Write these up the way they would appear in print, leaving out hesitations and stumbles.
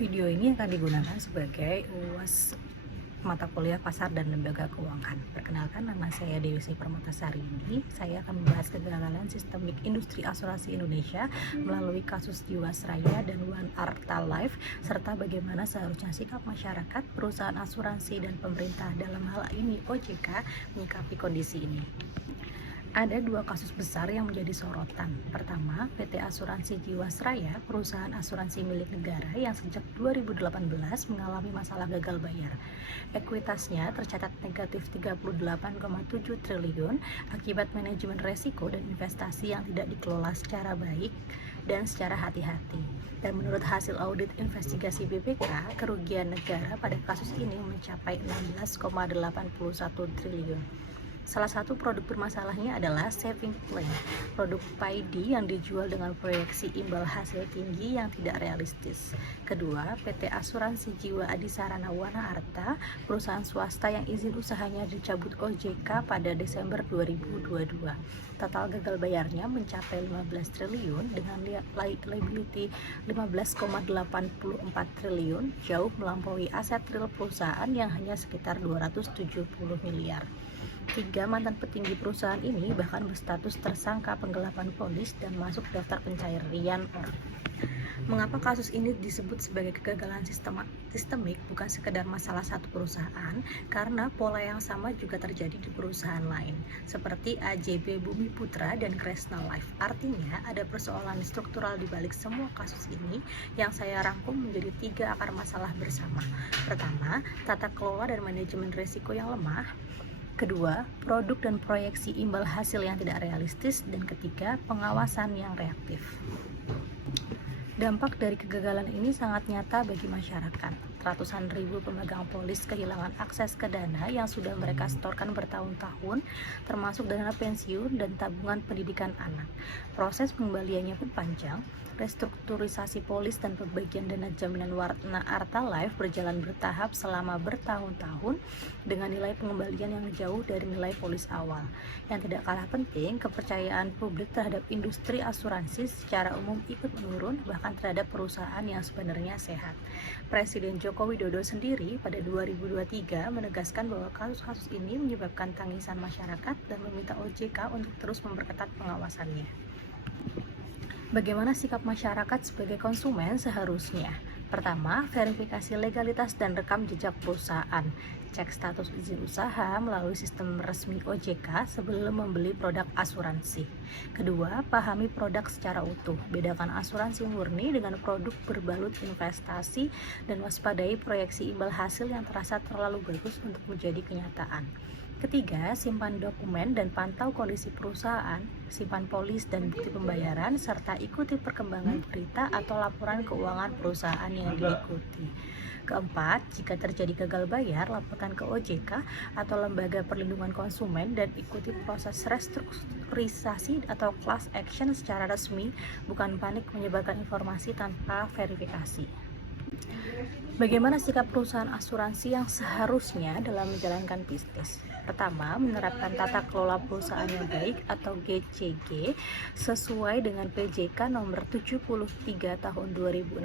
Video ini akan digunakan sebagai UAS mata kuliah pasar dan lembaga keuangan. Perkenalkan, nama saya Dewi Permatasari. Ini saya akan membahas kegagalan sistemik industri asuransi Indonesia melalui kasus Jiwasraya dan One Arta Life, serta bagaimana seharusnya sikap masyarakat, perusahaan asuransi, dan pemerintah dalam hal ini OJK menyikapi kondisi ini. Ada dua kasus besar yang menjadi sorotan. Pertama, PT Asuransi Jiwasraya, perusahaan asuransi milik negara yang sejak 2018 mengalami masalah gagal bayar. Ekuitasnya tercatat negatif 38,7 triliun akibat manajemen resiko dan investasi yang tidak dikelola secara baik dan secara hati-hati. Dan menurut hasil audit investigasi BPK, kerugian negara pada kasus ini mencapai 16,81 triliun. Salah satu produk bermasalahnya adalah saving plan, produk PAID yang dijual dengan proyeksi imbal hasil tinggi yang tidak realistis. Kedua, PT Asuransi Jiwa Adisarana Wana Arta, perusahaan swasta yang izin usahanya dicabut OJK pada Desember 2022. Total gagal bayarnya mencapai 15 triliun dengan liability 15,84 triliun, jauh melampaui aset real perusahaan yang hanya sekitar 270 miliar. Tiga mantan petinggi perusahaan ini bahkan berstatus tersangka penggelapan polis dan masuk daftar pencarian orang. Mengapa kasus ini disebut sebagai kegagalan sistemik bukan sekedar masalah satu perusahaan? Karena pola yang sama juga terjadi di perusahaan lain, seperti AJB Bumi Putra dan Kresna Life. Artinya, ada persoalan struktural di balik semua kasus ini yang saya rangkum menjadi tiga akar masalah bersama. Pertama, tata kelola dan manajemen risiko yang lemah. Kedua, produk dan proyeksi imbal hasil yang tidak realistis. Dan ketiga, pengawasan yang reaktif. Dampak dari kegagalan ini sangat nyata bagi masyarakat. Ratusan ribu pemegang polis kehilangan akses ke dana yang sudah mereka setorkan bertahun-tahun, termasuk dana pensiun dan tabungan pendidikan anak. Proses pengembaliannya pun panjang. Restrukturisasi polis dan pembagian dana jaminan Wana Arta Life berjalan bertahap selama bertahun-tahun dengan nilai pengembalian yang jauh dari nilai polis awal. Yang tidak kalah penting, kepercayaan publik terhadap industri asuransi secara umum ikut menurun, bahkan terhadap perusahaan yang sebenarnya sehat. Presiden Joko Widodo sendiri pada 2023 menegaskan bahwa kasus-kasus ini menyebabkan tangisan masyarakat dan meminta OJK untuk terus memperketat pengawasannya. Bagaimana sikap masyarakat sebagai konsumen seharusnya? Pertama, verifikasi legalitas dan rekam jejak perusahaan. Cek status izin usaha melalui sistem resmi OJK sebelum membeli produk asuransi. Kedua, pahami produk secara utuh. Bedakan asuransi murni dengan produk berbalut investasi dan waspadai proyeksi imbal hasil yang terasa terlalu bagus untuk menjadi kenyataan. Ketiga, simpan dokumen dan pantau kondisi perusahaan, simpan polis dan bukti pembayaran, serta ikuti perkembangan berita atau laporan keuangan perusahaan yang diikuti. Keempat, jika terjadi gagal bayar, laporkan ke OJK atau Lembaga Perlindungan Konsumen dan ikuti proses restrukturisasi atau class action secara resmi, bukan panik menyebarkan informasi tanpa verifikasi. Bagaimana sikap perusahaan asuransi yang seharusnya dalam menjalankan bisnis? Pertama, menerapkan tata kelola perusahaan yang baik atau GCG sesuai dengan PJK nomor 73 tahun 2016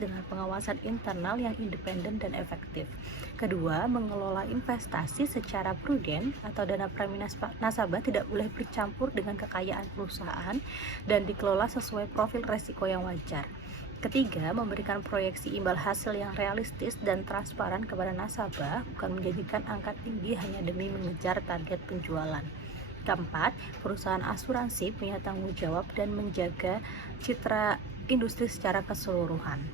dengan pengawasan internal yang independen dan efektif. Kedua, mengelola investasi secara prudent atau dana premi nasabah tidak boleh bercampur dengan kekayaan perusahaan dan dikelola sesuai profil resiko yang wajar. Ketiga, memberikan proyeksi imbal hasil yang realistis dan transparan kepada nasabah, bukan menjadikan angka tinggi hanya demi mengejar target penjualan. Keempat, perusahaan asuransi punya tanggung jawab dan menjaga citra industri secara keseluruhan.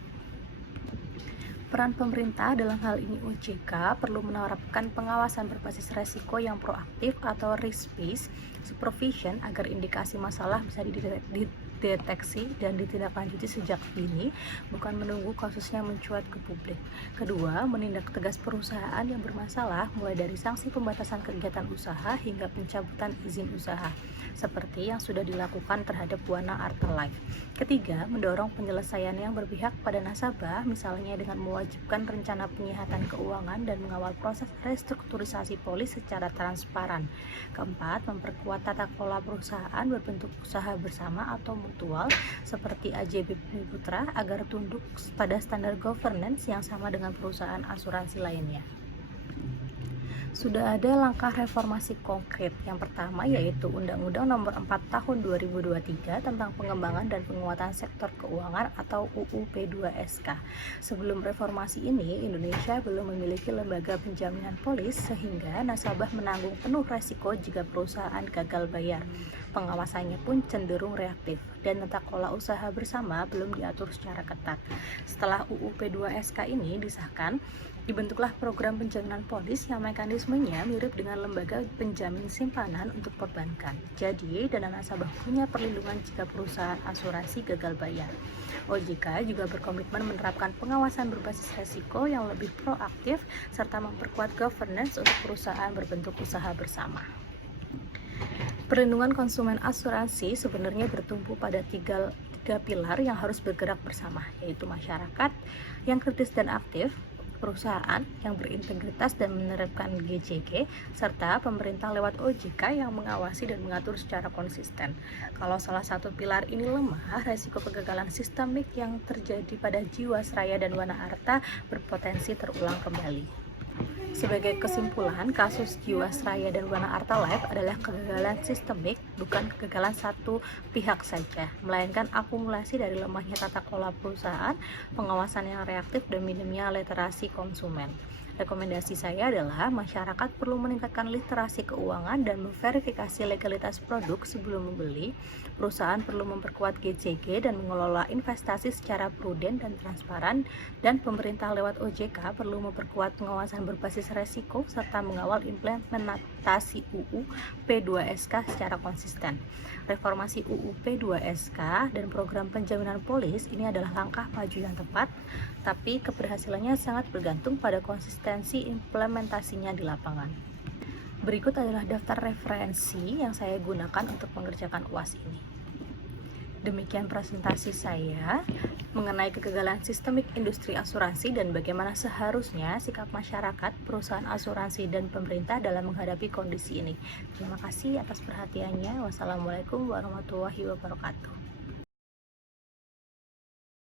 Peran pemerintah dalam hal ini OJK perlu menerapkan pengawasan berbasis resiko yang proaktif atau risk-based supervision agar indikasi masalah bisa dideteksi dan ditindaklanjuti sejak dini, bukan menunggu kasusnya mencuat ke publik. Kedua, menindak tegas perusahaan yang bermasalah mulai dari sanksi pembatasan kegiatan usaha hingga pencabutan izin usaha, seperti yang sudah dilakukan terhadap Wana Arta Life. Ketiga, mendorong penyelesaian yang berpihak pada nasabah, misalnya dengan mewajibkan rencana penyihatan keuangan dan mengawal proses restrukturisasi polis secara transparan. Keempat, memperkuat tata kelola perusahaan berbentuk usaha bersama atau aktual seperti AJB Bumi Putra agar tunduk pada standar governance yang sama dengan perusahaan asuransi lainnya. Sudah ada langkah reformasi konkret. Yang pertama yaitu Undang-Undang Nomor 4 Tahun 2023 tentang pengembangan dan penguatan sektor keuangan atau UU P2SK. Sebelum reformasi ini, Indonesia belum memiliki lembaga penjaminan polis sehingga nasabah menanggung penuh resiko jika perusahaan gagal bayar. Pengawasannya pun cenderung reaktif dan tata kelola usaha bersama belum diatur secara ketat. Setelah UU P2SK ini disahkan, dibentuklah program penjaminan polis yang mekanismenya mirip dengan lembaga penjamin simpanan untuk perbankan. Jadi, dana nasabah punya perlindungan jika perusahaan asuransi gagal bayar. OJK juga berkomitmen menerapkan pengawasan berbasis resiko yang lebih proaktif serta memperkuat governance untuk perusahaan berbentuk usaha bersama. Perlindungan konsumen asuransi sebenarnya bertumpu pada tiga pilar yang harus bergerak bersama, yaitu masyarakat yang kritis dan aktif, perusahaan yang berintegritas dan menerapkan GJG, serta pemerintah lewat OJK yang mengawasi dan mengatur secara konsisten. Kalau salah satu pilar ini lemah, resiko kegagalan sistemik yang terjadi pada Jiwasraya dan Wana Arta berpotensi terulang kembali. Sebagai kesimpulan, kasus Jiwasraya dan Wana Arta Life adalah kegagalan sistemik, bukan kegagalan satu pihak saja, melainkan akumulasi dari lemahnya tata kelola perusahaan, pengawasan yang reaktif, dan minimnya literasi konsumen. Rekomendasi saya adalah masyarakat perlu meningkatkan literasi keuangan dan memverifikasi legalitas produk sebelum membeli. Perusahaan perlu memperkuat GJG dan mengelola investasi secara prudent dan transparan, dan pemerintah lewat OJK perlu memperkuat pengawasan berbasis resiko serta mengawal implementasi UU P2SK secara konsisten. Reformasi UU P2SK dan program penjaminan polis ini adalah langkah maju yang tepat, tapi keberhasilannya sangat bergantung pada konsistensi implementasinya di lapangan. Berikut adalah daftar referensi yang saya gunakan untuk mengerjakan UAS ini. Demikian presentasi saya mengenai kegagalan sistemik industri asuransi dan bagaimana seharusnya sikap masyarakat, perusahaan asuransi, dan pemerintah dalam menghadapi kondisi ini. Terima kasih atas perhatiannya. Wassalamualaikum warahmatullahi wabarakatuh.